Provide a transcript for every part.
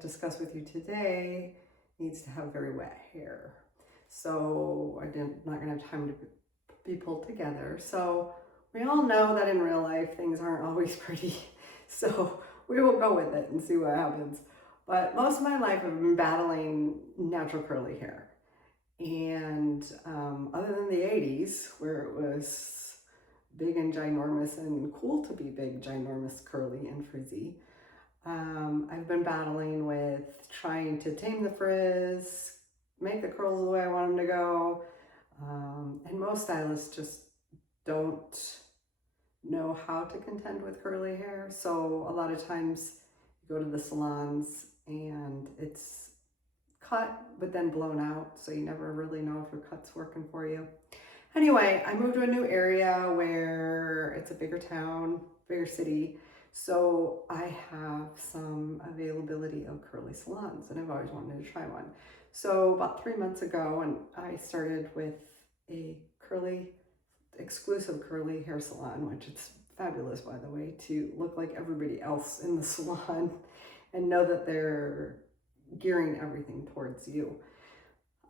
discuss with you today needs to have very wet hair. So I'm not going to have time to be pulled together. So we all know that in real life things aren't always pretty. So we will go with it and see what happens. But most of my life I've been battling natural curly hair. And other than the 80s, where it was big and ginormous and cool to be big, ginormous, curly, and frizzy, I've been battling with trying to tame the frizz, make the curls the way I want them to go. And most stylists just don't know how to contend with curly hair. So a lot of times you go to the salons and it's cut but then blown out, so you never really know if your cut's working for you. Anyway, I moved to a new area where it's a bigger town, bigger city, so I have some availability of curly salons, and I've always wanted to try one. So about 3 months ago, and I started with a exclusive curly hair salon, which is fabulous, by the way, to look like everybody else in the salon and know that they're gearing everything towards you.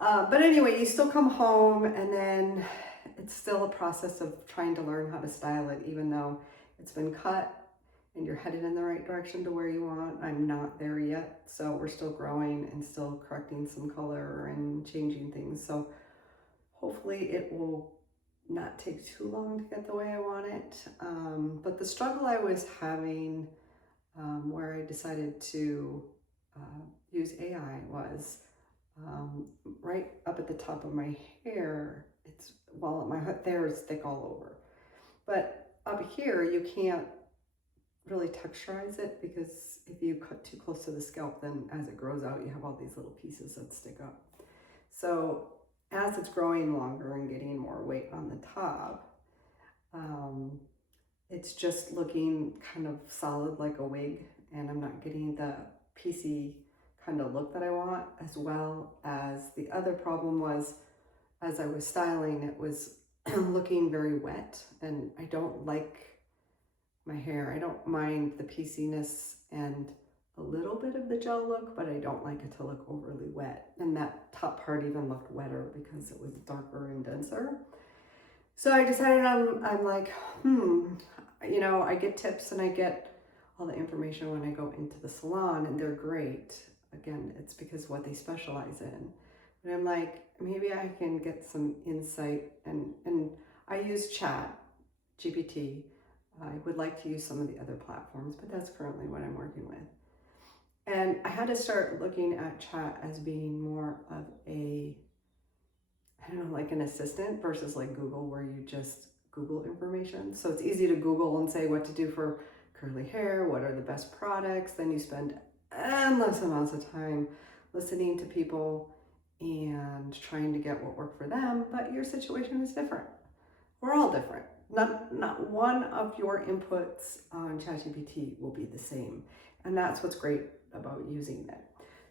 But anyway, you still come home and then it's still a process of trying to learn how to style it, even though it's been cut and you're headed in the right direction to where you want. I'm not there yet, so we're still growing and still correcting some color and changing things. So hopefully it will not take too long to get the way I want it. But the struggle I was having where I decided to use AI was right up at the top of my hair. My hair is thick all over, but up here you can't really texturize it, because if you cut too close to the scalp, then as it grows out you have all these little pieces that stick up. So as it's growing longer and getting more weight on the top, it's just looking kind of solid like a wig, and I'm not getting the piecey kind of look that I want, as well as the other problem was, as I was styling, it was looking very wet, and I don't like my hair. I don't mind the pieciness and a little bit of the gel look, but I don't like it to look overly wet. And that top part even looked wetter because it was darker and denser. So I decided I'm like, I get tips and I get all the information when I go into the salon, and they're great. Again, it's because what they specialize in. But I'm like, maybe I can get some insight, and I use Chat GPT. I would like to use some of the other platforms, but that's currently what I'm working with. And I had to start looking at Chat as being more of like an assistant versus like Google, where you just Google information. So it's easy to Google and say what to do for curly hair, what are the best products. Then you spend endless amounts of time listening to people and trying to get what worked for them, but your situation is different. We're all different. Not one of your inputs on ChatGPT will be the same, and that's what's great about using it.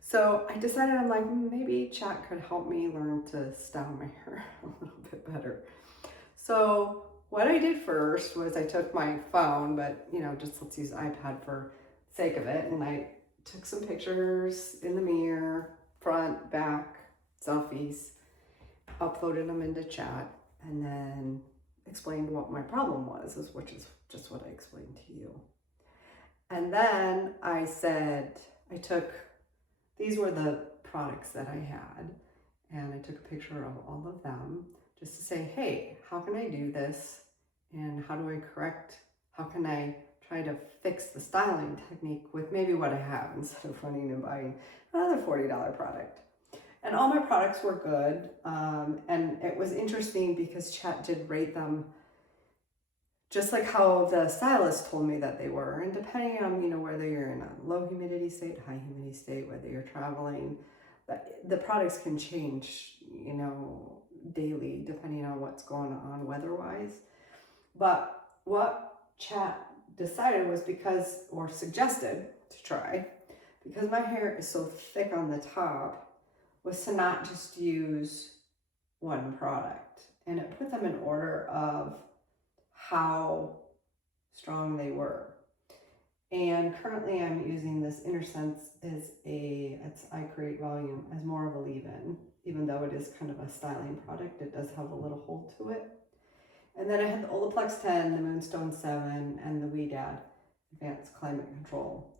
So I decided, I'm like, maybe Chat could help me learn to style my hair a little bit better. So what I did first was I took my phone, but just let's use iPad for sake of it, and I took some pictures in the mirror, front, back, selfies, uploaded them into Chat, and then explained what my problem was, which is just what I explained to you. And then I said, these were the products that I had, and I took a picture of all of them just to say, hey, how can I do this? And how can I try to fix the styling technique with maybe what I have, instead of running and buying another $40 product. And all my products were good. And it was interesting because Chat did rate them just like how the stylist told me that they were. And depending on, whether you're in a low humidity state, high humidity state, whether you're traveling, the products can change, daily, depending on what's going on weather-wise. But what Chat decided was suggested to try, because my hair is so thick on the top, was to not just use one product. And it put them in order of how strong they were. And currently I'm using this InnerSense as a create volume as more of a leave-in. Even though it is kind of a styling product, it does have a little hold to it. And then I had the Olaplex 10, the Moonstone 7, and the Ouidad Advanced Climate Control.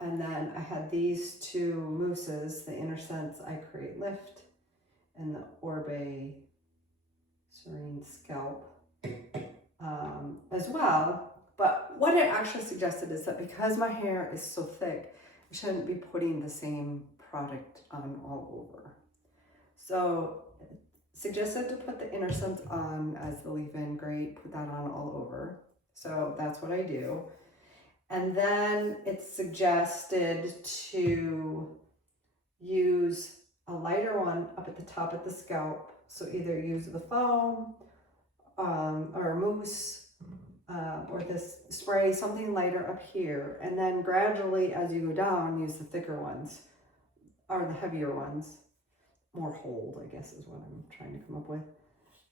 And then I had these two mousses, the InnerSense I Create Lift and the Orbe Serene Scalp as well. But what it actually suggested is that because my hair is so thick, I shouldn't be putting the same product on all over. So suggested to put the InnerSense on as the leave-in, great, put that on all over. So that's what I do. And then it's suggested to use a lighter one up at the top of the scalp. So either use the foam or mousse or this spray, something lighter up here. And then gradually as you go down, use the thicker ones or the heavier ones. More hold, I guess is what I'm trying to come up with.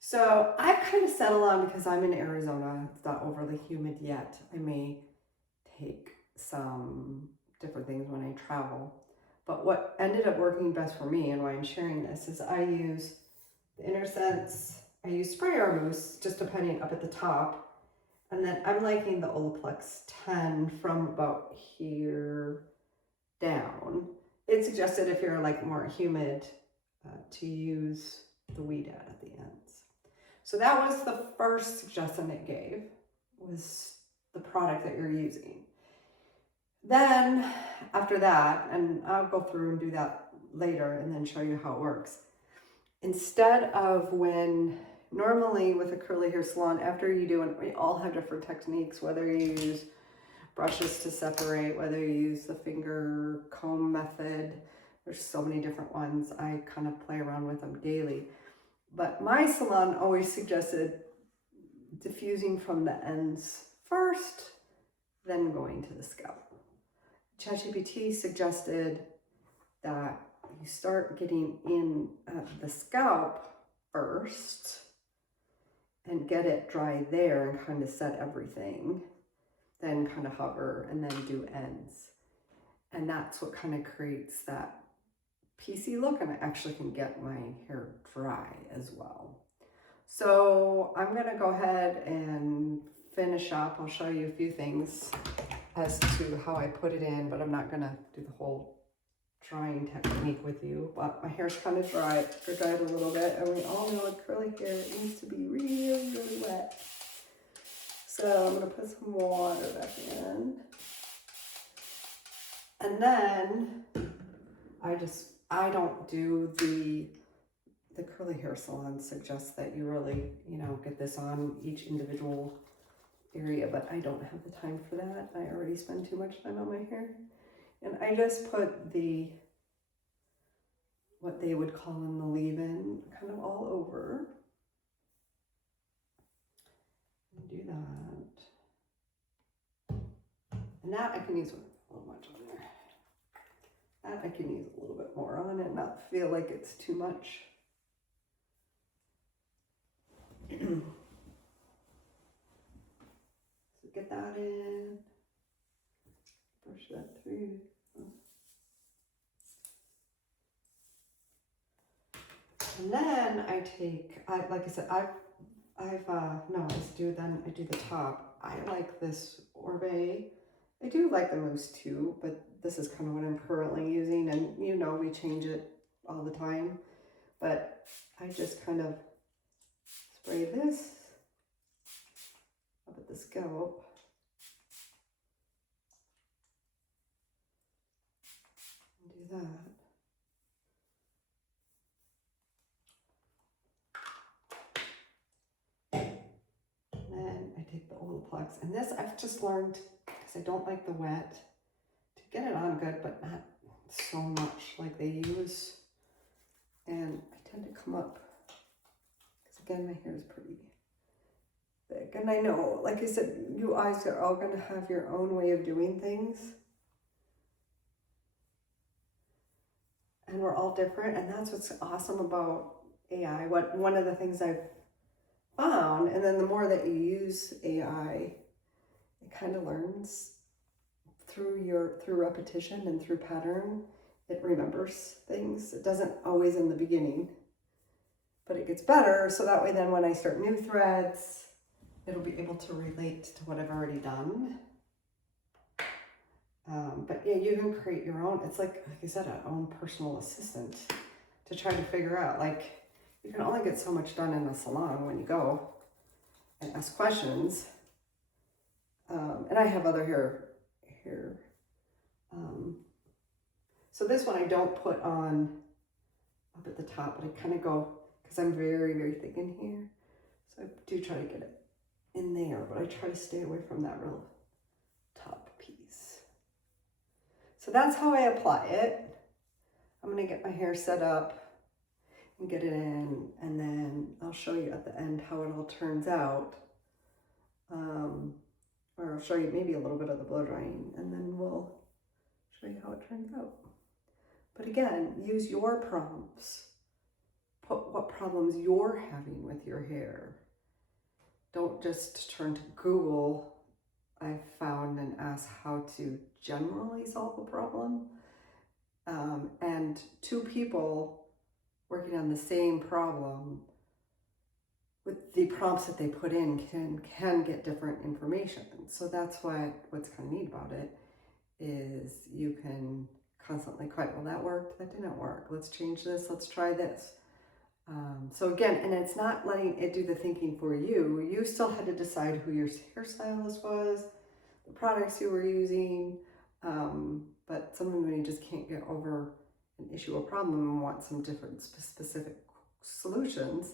So I kind of settle on, because I'm in Arizona, it's not overly humid yet. I may take some different things when I travel. But what ended up working best for me, and why I'm sharing this, is I use the InnerSense, I use spray or mousse, just depending, up at the top. And then I'm liking the Olaplex 10 from about here down. It suggested if you're like more humid to use the Ouidad at the ends. So that was the first suggestion it gave, was the product that you're using. Then after that, and I'll go through and do that later and then show you how it works. Instead of normally with a curly hair salon, after you do, and we all have different techniques, whether you use brushes to separate, whether you use the finger comb method, there's so many different ones. I kind of play around with them daily. But my salon always suggested diffusing from the ends first, then going to the scalp. ChatGPT suggested that you start getting in the scalp first and get it dry there and kind of set everything, then kind of hover and then do ends. And that's what kind of creates that PC look, and I actually can get my hair dry as well. So I'm gonna go ahead and finish up. I'll show you a few things as to how I put it in, but I'm not gonna do the whole drying technique with you. But my hair's kind of dried a little bit, and we all know with curly hair it needs to be really, really wet. So I'm gonna put some water back in. And then I don't do the curly hair salon suggests that you really, get this on each individual area, but I don't have the time for that. I already spend too much time on my hair. And I just put what they would call in the leave-in kind of all over. And do that. And that I can use a little much on there. That I can use a little bit more on and not feel like it's too much. So get that in, brush that through. And then I take, like I said, I do the top. I like this Orbe. I do like the mousse too, but this is kind of what I'm currently using, and we change it all the time. But I just kind of spray this up at the scalp. And do that. And then I take the Olaplex, and this I've just learned, because I don't like the wet, to get it on good, but not so much like they use. And I tend to come up, because again, my hair is pretty thick. And I know, like I said, you guys are all going to have your own way of doing things. And we're all different. And that's what's awesome about AI. One of the things I've found, and then the more that you use AI, it kind of learns through repetition and through pattern. It remembers things. It doesn't always in the beginning, but it gets better. So that way then when I start new threads, it'll be able to relate to what I've already done. But yeah, you can create your own, it's like I said, an own personal assistant to try to figure out, like, you can only get so much done in a salon when you go and ask questions. And I have other hair. So this one I don't put on up at the top, but I kind of go, because I'm very, very thick in here. So I do try to get it in there, but I try to stay away from that real top piece. So that's how I apply it. I'm gonna get my hair set up and get it in, and then I'll show you at the end how it all turns out. Or I'll show you maybe a little bit of the blow drying, and then we'll show you how it turns out. But again, use your prompts. Put what problems you're having with your hair. Don't just turn to Google, I've found, and ask how to generally solve a problem. And two people working on the same problem with the prompts that they put in can get different information. So that's what's kind of neat about it is you can constantly quite, well, that worked, that didn't work. Let's change this, let's try this. So again, and it's not letting it do the thinking for you. You still had to decide who your hairstylist was, the products you were using. But sometimes when you just can't get over an issue or problem and want some different specific solutions,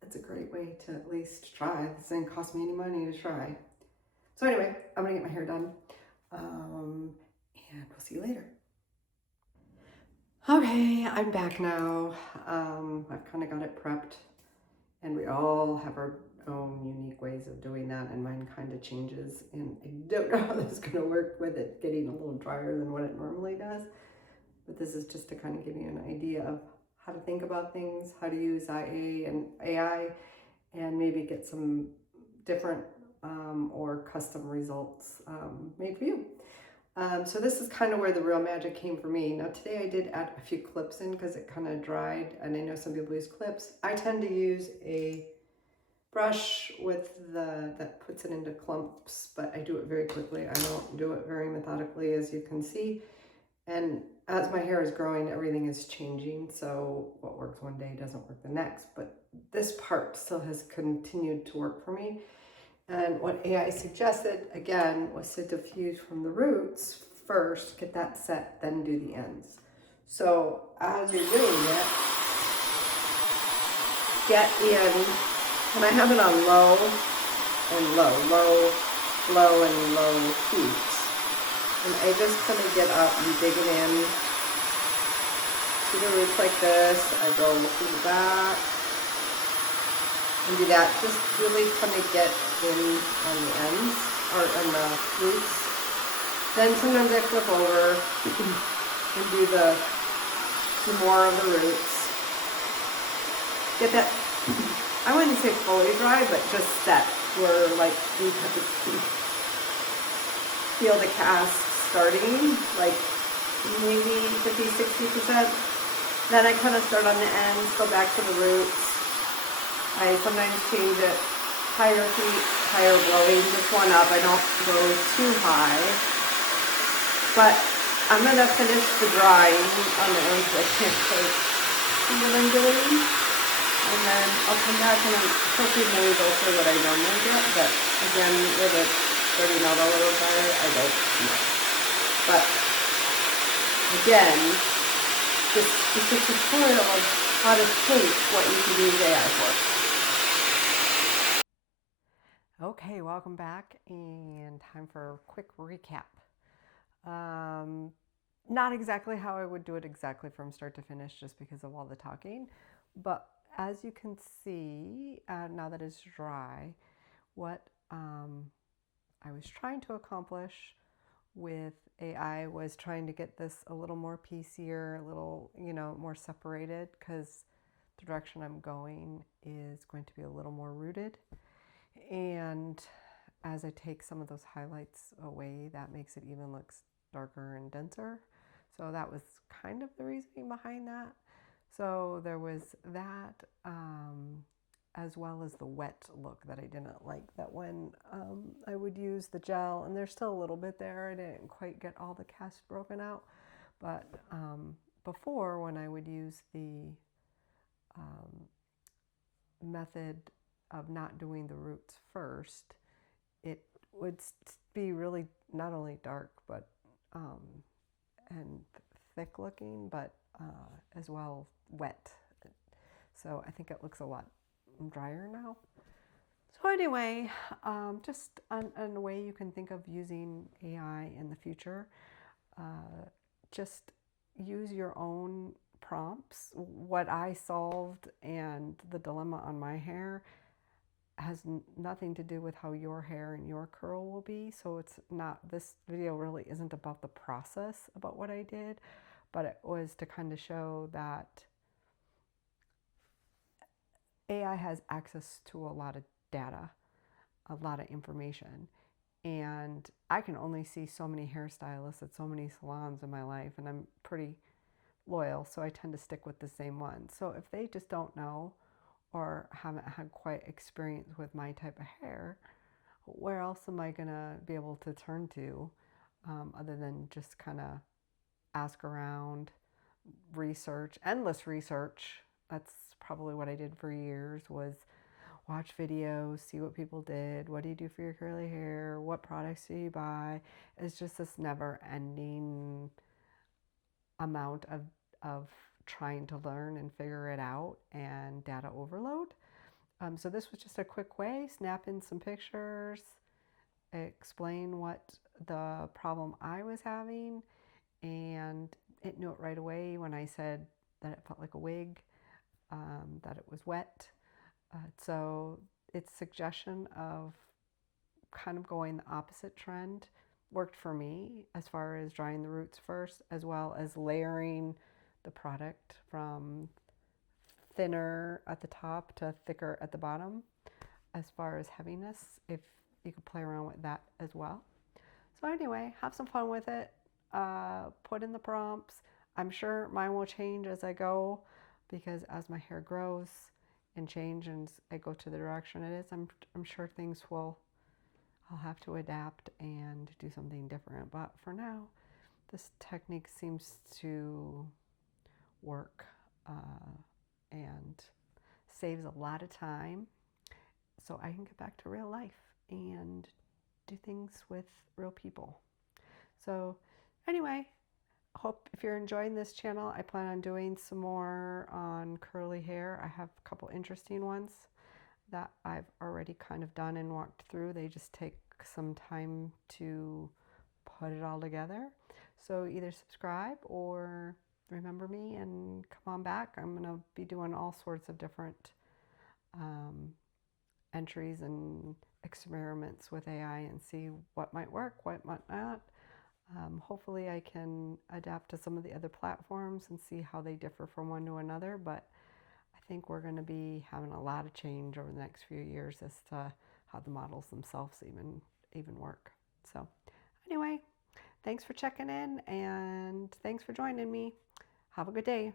it's a great way to at least try. This didn't cost me any money to try. So anyway, I'm gonna get my hair done. And we'll see you later. Okay, I'm back now. I've kind of got it prepped, and we all have our own unique ways of doing that, and mine kind of changes, and I don't know how this is going to work with it getting a little drier than what it normally does, but this is just to kind of give you an idea of how to think about things, how to use IA and AI, and maybe get some different or custom results made for you. So this is kind of where the real magic came for me. Now today I did add a few clips in because it kind of dried, and I know some people use clips. I tend to use a brush with that puts it into clumps, but I do it very quickly. I don't do it very methodically, as you can see. And as my hair is growing, everything is changing. So what works one day doesn't work the next, but this part still has continued to work for me. And what AI suggested, again, was to diffuse from the roots first, get that set, then do the ends. So as you're doing it, get in, and I have it on low and low, low and low heat. And I just kind of get up and dig it in to the roots like this. I go through the back and do that. Just really kind of get in on the ends or on the roots. Then sometimes I flip over and do more of the roots. Get that, I wouldn't say fully dry, but just set where like you have to feel the cast starting, like maybe 50-60%. Then I kind of start on the ends, go back to the roots. I sometimes change it higher heat, higher blowing, just one up. I don't go too high. But I'm going to finish the drying on the ends. I can't quite see what I'm doing. And then I'll come back and I'm hoping maybe go for what I normally get. But again, with it starting out a little drier, I don't know. But again, this is a tutorial of how to think what you can use AI for. Okay, welcome back, and time for a quick recap. Not exactly how I would do it exactly from start to finish just because of all the talking, but as you can see, now that it's dry, what I was trying to accomplish with AI was trying to get this a little more piecier, a little, more separated, because the direction I'm going is going to be a little more rooted. And as I take some of those highlights away, that makes it even look darker and denser. So that was kind of the reasoning behind that. So there was that, as well as the wet look that I didn't like. That when I would use the gel, and there's still a little bit there, I didn't quite get all the cast broken out. But before, when I would use the method of not doing the roots first, it would be really not only dark but and thick looking, but as well wet. So I think it looks a lot drier now. So anyway, just a way you can think of using AI in the future. Just use your own prompts. What I solved and the dilemma on my hair has nothing to do with how your hair and your curl will be. So it's not, this video really isn't about the process about what I did, but it was to kind of show that AI has access to a lot of data, a lot of information. And I can only see so many hairstylists at so many salons in my life, and I'm pretty loyal, so I tend to stick with the same one. So if they just don't know or haven't had quite experience with my type of hair, where else am I gonna be able to turn to other than just kind of ask around, research, endless research. That's probably what I did for years, was watch videos, see what people did. What do you do for your curly hair? What products do you buy? It's just this never ending amount of trying to learn and figure it out, and data overload. So this was just a quick way, snap in some pictures, explain what the problem I was having, and it knew it right away when I said that it felt like a wig, that it was wet. So its suggestion of kind of going the opposite trend worked for me, as far as drying the roots first, as well as layering the product from thinner at the top to thicker at the bottom. As far as heaviness, if you could play around with that as well. So anyway, have some fun with it. Put in the prompts. I'm sure mine will change as I go, because as my hair grows and change and I go to the direction it is, I'm sure things will, I'll have to adapt and do something different. But for now, this technique seems to work and saves a lot of time, so I can get back to real life and do things with real people. So anyway, hope if you're enjoying this channel, I plan on doing some more on curly hair. I have a couple interesting ones that I've already kind of done and walked through. They just take some time to put it all together. So either subscribe or remember me and come on back. I'm gonna be doing all sorts of different entries and experiments with AI and see what might work, what might not. Hopefully I can adapt to some of the other platforms and see how they differ from one to another, but I think we're going to be having a lot of change over the next few years as to how the models themselves even work. So anyway, thanks for checking in and thanks for joining me. Have a good day.